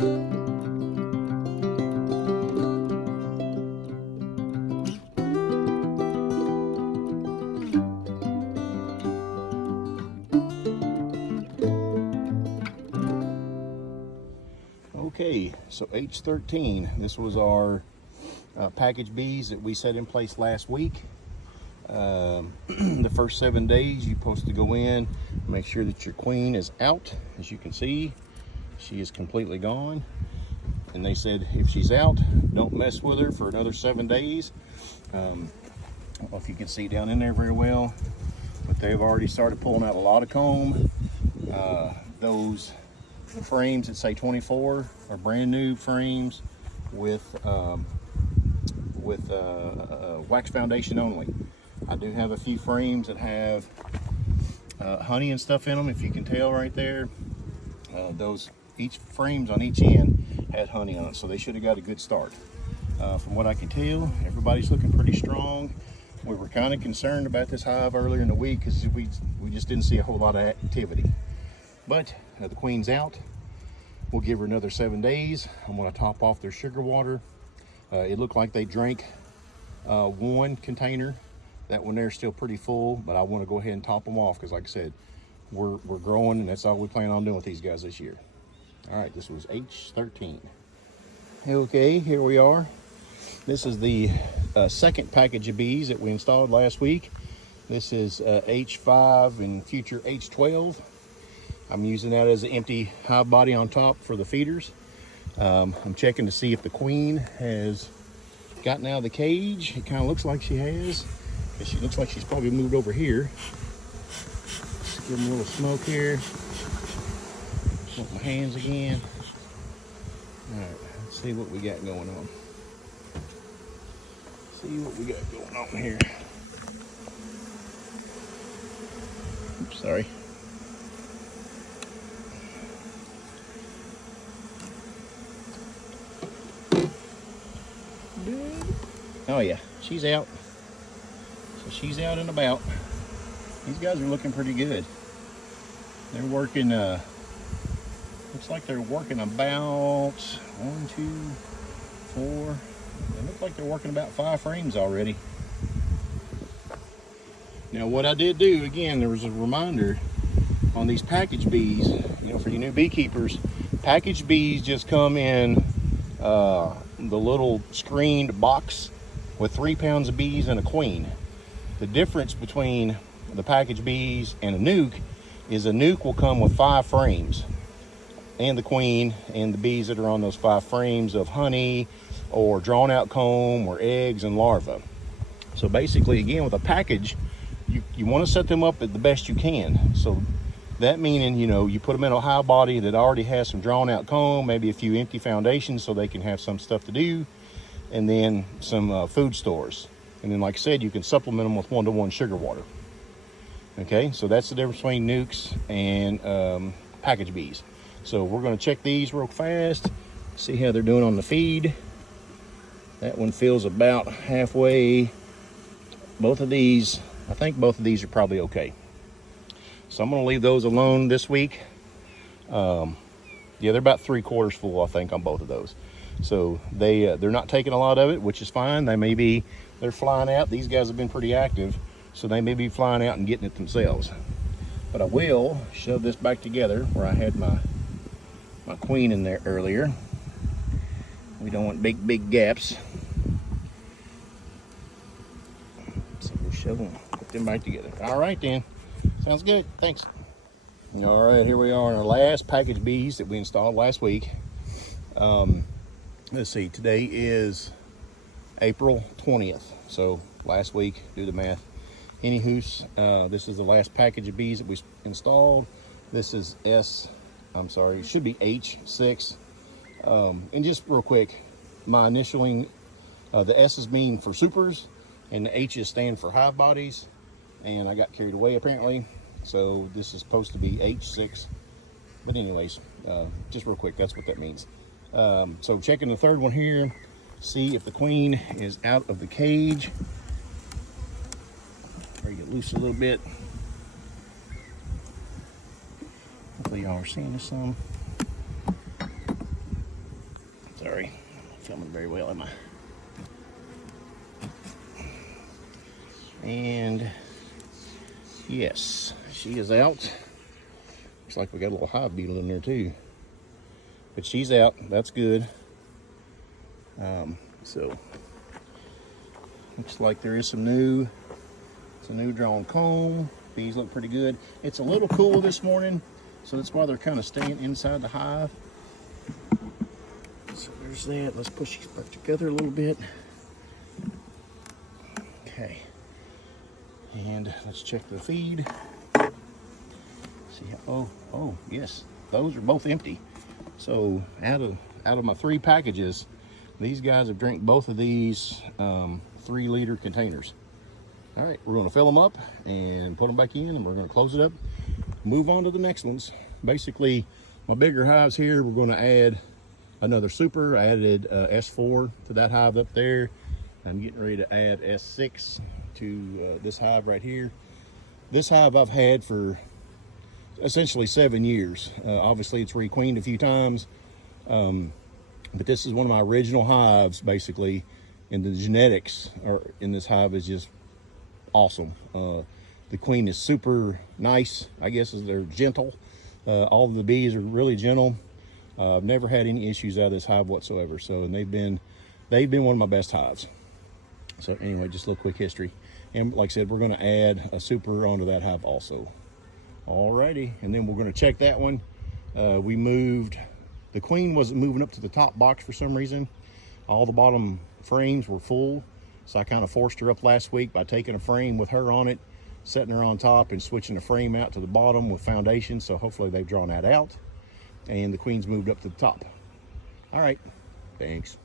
Okay, so H13, this was our package bees that we set in place last week. The first 7 days you're supposed to go in, make sure that your queen is out. As you can see, she is completely gone. And they said if she's out, don't mess with her for another 7 days. I don't know if you can see down in there very well, but they've already started pulling out a lot of comb. Those frames that say 24 are brand new frames with wax foundation only. I do have a few frames that have honey and stuff in them, if you can tell right there. Each frames on each end had honey on it, so they should have got a good start. From what I can tell, everybody's looking pretty strong. We were kind of concerned about this hive earlier in the week because we just didn't see a whole lot of activity. But the queen's out. We'll give her another 7 days. I'm going to top off their sugar water. It looked like they drank one container. That one there's still pretty full, but I want to go ahead and top them off because, like I said, we're growing, and that's all we plan on doing with these guys this year. All right, this was H13. Okay, here we are. This is the second package of bees that we installed last week. This is H5 and future H12. I'm using that as an empty hive body on top for the feeders. I'm checking to see if the queen has gotten out of the cage. It kind of looks like she has. She looks like she's probably moved over here. Let's give them a little smoke here. Smoke my hands again. All right, let's see what we got going on. See what we got going on here. Oops, sorry. Oh yeah, she's out. So she's out and about. These guys are looking pretty good. They're working, looks like they're working about 1, 2, 4. They look like they're working about 5 frames already. Now what I did do, again, there was a reminder on these package bees, you know, for you new beekeepers, package bees just come in the little screened box with 3 pounds of bees and a queen. The difference between the package bees and a nuke is a nuke will come with 5 frames and the queen and the bees that are on those 5 frames of honey or drawn out comb or eggs and larvae. So basically, again, with a package, you want to set them up at the best you can. So that meaning, you know, you put them in a hive body that already has some drawn out comb, maybe a few empty foundations so they can have some stuff to do, and then some food stores. And then, like I said, you can supplement them with 1-to-1 sugar water. Okay, so that's the difference between nukes and package bees. So we're going to check these real fast, see how they're doing on the feed. That one feels about halfway. Both of these, I think both of these are probably okay. So I'm going to leave those alone this week. Yeah, they're about 3/4 full, I think, on both of those. So they're not taking a lot of it, which is fine. They're flying out. These guys have been pretty active, so they may be flying out and getting it themselves. But I will shove this back together where I had my queen in there earlier. We don't want big gaps. So we'll shove them, put them back together. All right then, sounds good, thanks. All right, here we are on our last package bees that we installed last week. Let's see, today is April 20th. So last week, do the math. Anywho's, this is the last package of bees that we installed. This is it should be H6. And just real quick, my initialing, the S's mean for supers and the H's stand for hive bodies. And I got carried away apparently. So this is supposed to be H6. But anyways, just real quick, that's what that means. So checking the third one here, see if the queen is out of the cage. Or get loose a little bit. Hopefully y'all are seeing this some. Sorry, I'm not filming very well, am I? And yes, she is out. Looks like we got a little hive beetle in there too. But she's out, that's good. So looks like there is some new, it's a new drawn comb. Bees look pretty good. It's a little cool this morning, so that's why they're kind of staying inside the hive. So there's that. Let's push these back together a little bit. Okay. And let's check the feed. See how, oh yes, those are both empty. So out of my 3 packages, these guys have drank both of these 3-liter containers. All right, we're going to fill them up and put them back in, and we're going to close it up, move on to the next ones. Basically, my bigger hives here, we're going to add another super. I added S4 to that hive up there. I'm getting ready to add S6 to this hive right here. This hive I've had for essentially 7 years. Obviously, it's requeened a few times, but this is one of my original hives, basically, and the genetics are in this hive is just awesome. The queen is super nice, I guess, as they're gentle. All of the bees are really gentle. I've never had any issues out of this hive whatsoever. So, and they've been one of my best hives. So anyway, just a little quick history. And like I said, we're going to add a super onto that hive also. Alrighty, and then we're going to check that one. We moved, the queen wasn't moving up to the top box for some reason. All the bottom frames were full. So I kind of forced her up last week by taking a frame with her on it, setting her on top and switching the frame out to the bottom with foundation. So hopefully they've drawn that out and the queen's moved up to the top. All right, thanks.